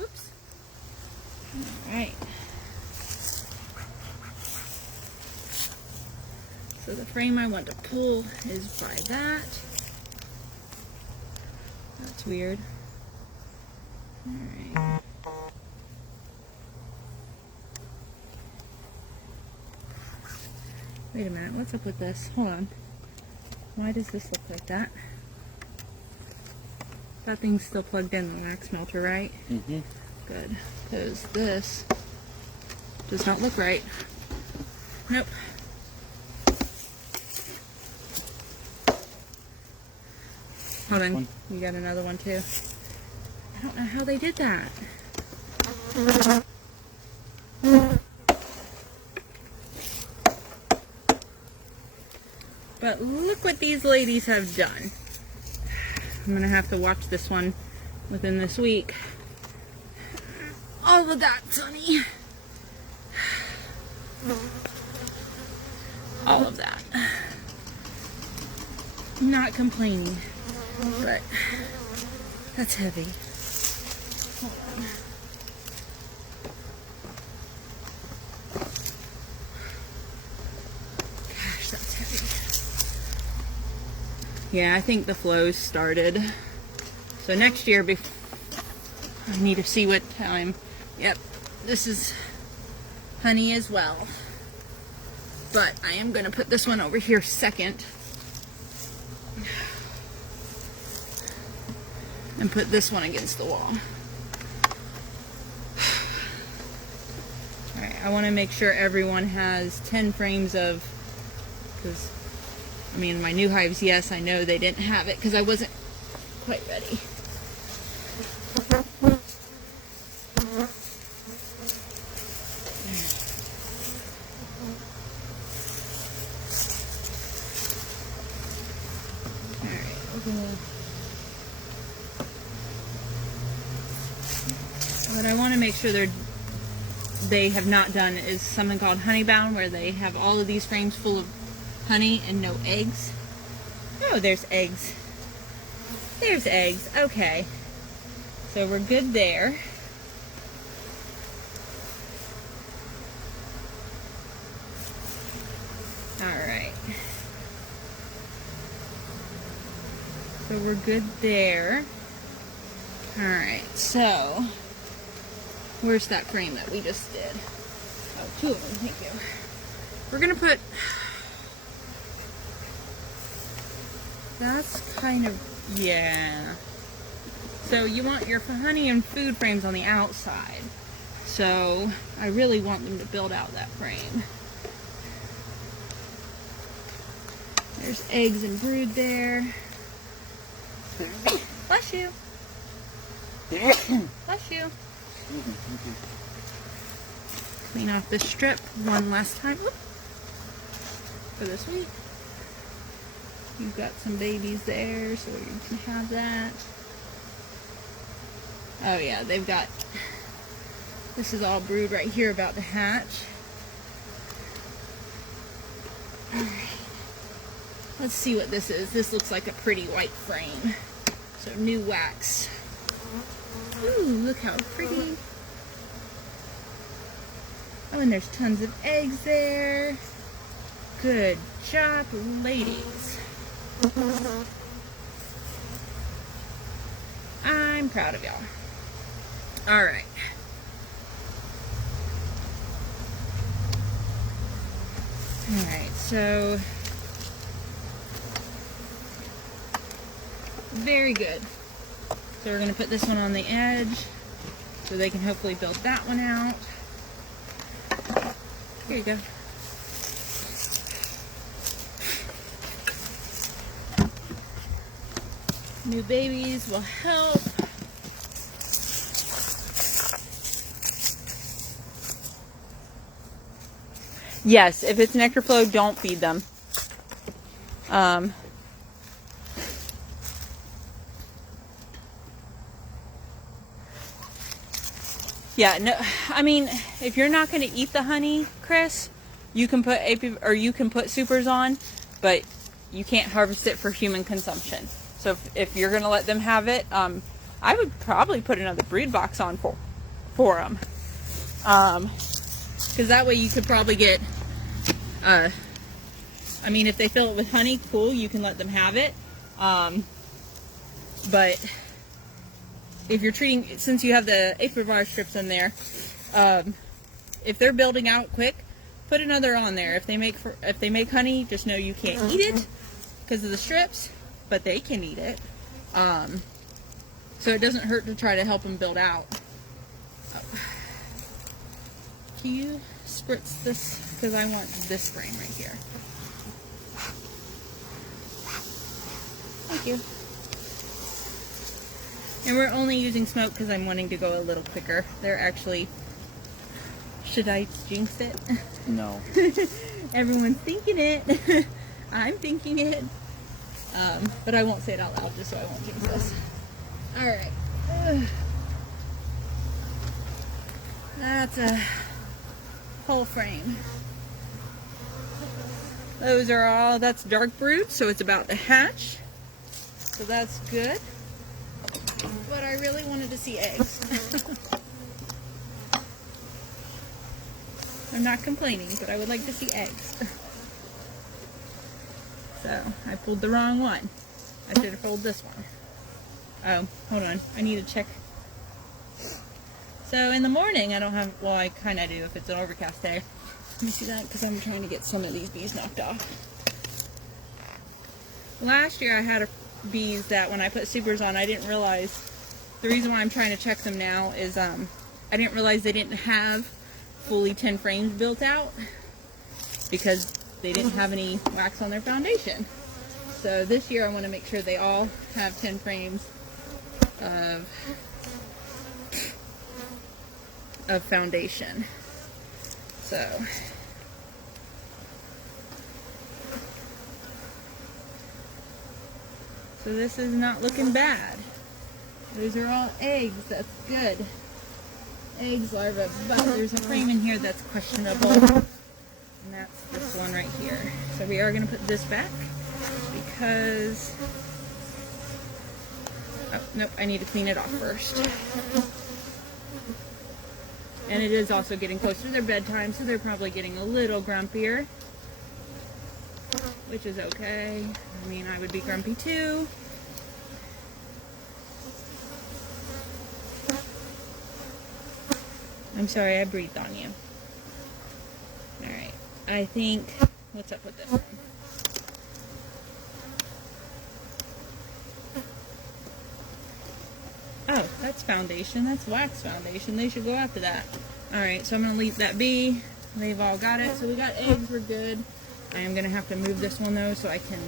Oops. Alright. So the frame I want to pull is by that. That's weird. Alright. Wait a minute, what's up with this? Hold on. Why does this look like that? That thing's still plugged in the wax melter, right? Mm-hmm. Good. Because this does not look right. Nope. Hold on. You got another one too. I don't know how they did that. But look what these ladies have done. I'm gonna have to watch this one within this week. All of that, Sonny. All of that. I'm not complaining, but that's heavy. Hold on. Gosh, that's heavy. Yeah, I think the flow's started. So next year, I need to see what time. Yep, this is honey as well. But I am going to put this one over here second. And put this one against the wall. I want to make sure everyone has 10 frames of, because, I mean, my new hives, yes, I know they didn't have it because I wasn't quite ready. What I want to make sure they have not done is something called honeybound, where they have all of these frames full of honey and no eggs. Oh, there's eggs. There's eggs. Okay. So we're good there. Alright. So we're good there. Alright, so where's that frame that we just did? Oh, 2 of them, thank you. We're gonna put, that's kind of, yeah. So you want your honey and food frames on the outside. So I really want them to build out that frame. There's eggs and brood there. Bless you. Bless you. Clean off this strip one last time. Whoop. For this week. You've got some babies there, so you can have that. Oh yeah, they've got, this is all brood right here about to hatch. Alright. Let's see what this is. This looks like a pretty white frame. So new wax. Ooh, look how pretty. Oh, and there's tons of eggs there. Good job, ladies. I'm proud of y'all. Alright. Alright, so very good. So we're going to put this one on the edge so they can hopefully build that one out. Here you go. New babies will help. Yes, if it's nectar flow, don't feed them. Yeah, no, I mean, if you're not going to eat the honey, Chris, you can put you can put supers on, but you can't harvest it for human consumption. So if you're going to let them have it, I would probably put another breed box on for them. Because that way you could probably get, I mean, if they fill it with honey, cool, you can let them have it. But if you're treating, since you have the apivar strips in there, if they're building out quick, put another on there. If they make honey, just know you can't eat it because of the strips, but they can eat it. So it doesn't hurt to try to help them build out. Can you spritz this? Because I want this frame right here. Thank you. And we're only using smoke because I'm wanting to go a little quicker. They're actually... Should I jinx it? No. Everyone's thinking it. I'm thinking it. But I won't say it out loud just so I won't jinx this. Alright. That's a whole frame. Those are all, that's dark brood, so it's about to hatch. So that's good. But I really wanted to see eggs. I'm not complaining, but I would like to see eggs. So, I pulled the wrong one. I should have pulled this one. Oh, hold on. I need to check. So, in the morning, I don't have, well, I kind of do if it's an overcast day. Let me see that, because I'm trying to get some of these bees knocked off. Last year, I had bees that when I put supers on, I didn't realize, the reason why I'm trying to check them now is I didn't realize they didn't have fully 10 frames built out because they didn't have any wax on their foundation. So this year I want to make sure they all have 10 frames of foundation. So this is not looking bad. Those are all eggs. That's good. Eggs, larvae, but there's a frame in here that's questionable. And that's this one right here. So we are going to put this back because... oh, nope, I need to clean it off first. And it is also getting closer to their bedtime, so they're probably getting a little grumpier. Which is okay. I mean, I would be grumpy too. I'm sorry, I breathed on you. Alright, I think... what's up with this one? Oh, that's foundation. That's wax foundation. They should go after that. Alright, so I'm going to leave that be. They've all got it. So we got eggs. We're good. I am going to have to move this one, though, so I can...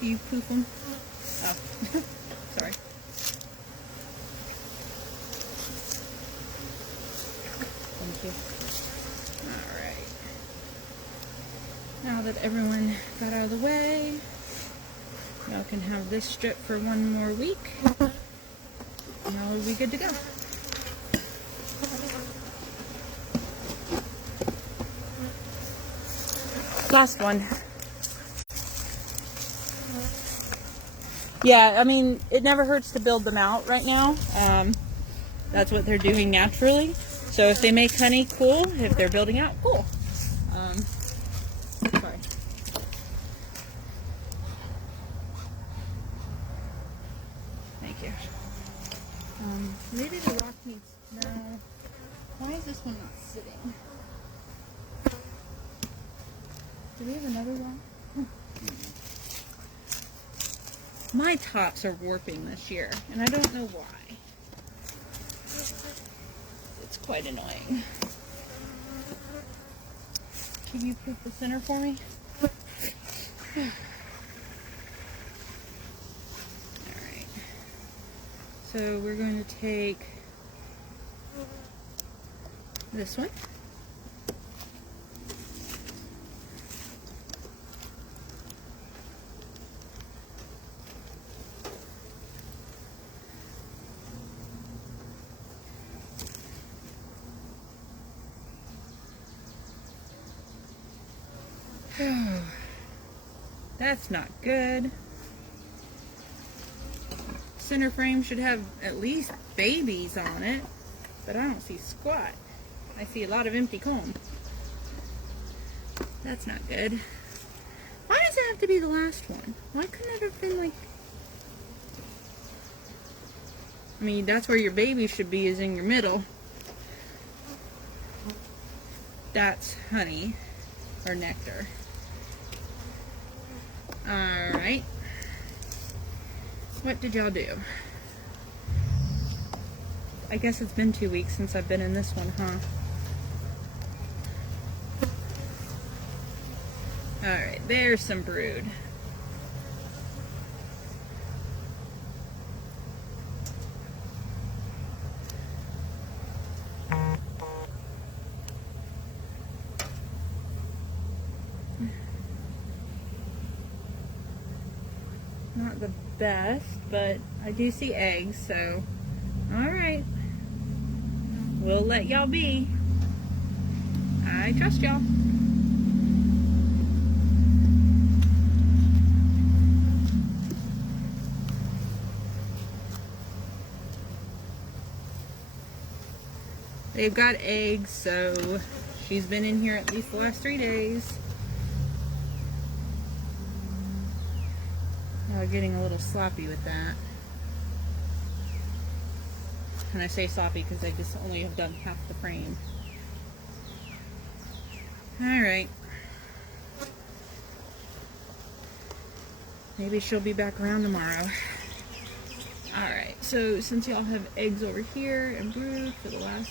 Can you poof them? Oh, sorry. Thank you. Alright. Now that everyone got out of the way, y'all can have this strip for one more week. And y'all will be good to go. Last one. Yeah, I mean, it never hurts to build them out right now. That's what they're doing naturally. So if they make honey, cool. If they're building out, cool. Sorry. Thank you. Maybe the rock needs... no. Why is this one not sitting? Do we have another rock? My tops are warping this year, and I don't know why. It's quite annoying. Can you put the center for me? Alright. So we're going to take this one. That's not good. Center frame should have at least babies on it, but I don't see squat. I see a lot of empty comb. That's not good. Why does it have to be the last one? Why couldn't it have been like... I mean, that's where your baby should be, is in your middle. That's honey or nectar. Alright. What did y'all do? I guess it's been 2 weeks since I've been in this one, huh? Alright, there's some brood. Not the best, but I do see eggs, so alright. We'll let y'all be. I trust y'all. They've got eggs, so she's been in here at least the last 3 days. Now we're getting a little sloppy with that. And I say sloppy because I just only have done half the frame. Alright. Maybe she'll be back around tomorrow. Alright, so since y'all have eggs over here and brood for the last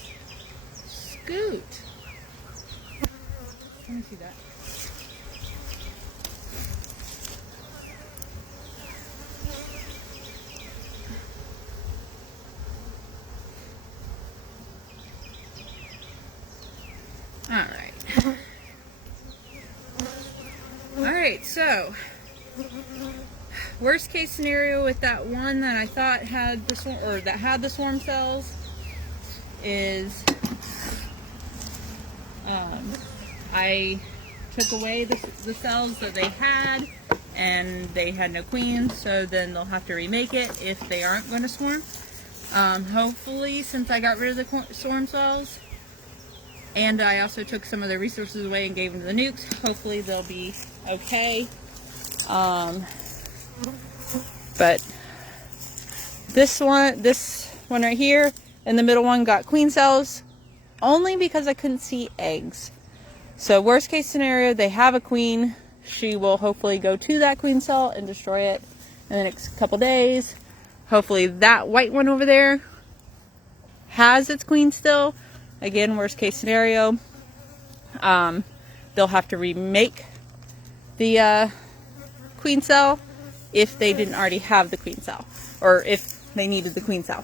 scoot. Let me see that. Alright, so worst case scenario with that one that I thought had the swarm, or that had the swarm cells, is I took away the cells that they had, and they had no queens, so then they'll have to remake it if they aren't going to swarm. Hopefully, since I got rid of the swarm cells, and I also took some of the resources away and gave them to the nukes, hopefully they'll be okay. But this one right here, and the middle one got queen cells, only because I couldn't see eggs. So worst case scenario, they have a queen. She will hopefully go to that queen cell and destroy it in the next couple days. Hopefully that white one over there has its queen still. Again, worst case scenario. They'll have to remake the queen cell if they didn't already have the queen cell, or if they needed the queen cell.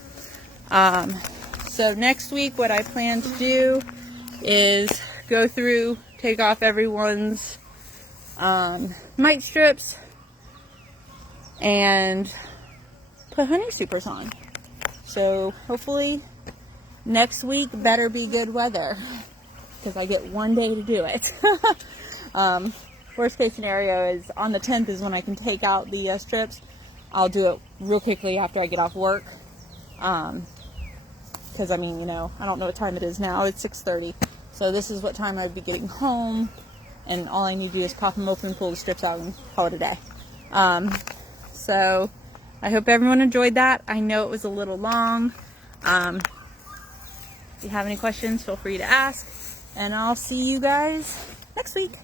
So next week what I plan to do is go through, take off everyone's mite strips, and put honey supers on. So hopefully next week better be good weather, because I get one day to do it. Worst case scenario is on the 10th is when I can take out the strips. I'll do it real quickly after I get off work. Because I mean, you know, I don't know what time it is now. It's 6:30. So this is what time I'd be getting home. And all I need to do is pop them open, pull the strips out, and call it a day. So I hope everyone enjoyed that. I know it was a little long. If you have any questions, feel free to ask. And I'll see you guys next week.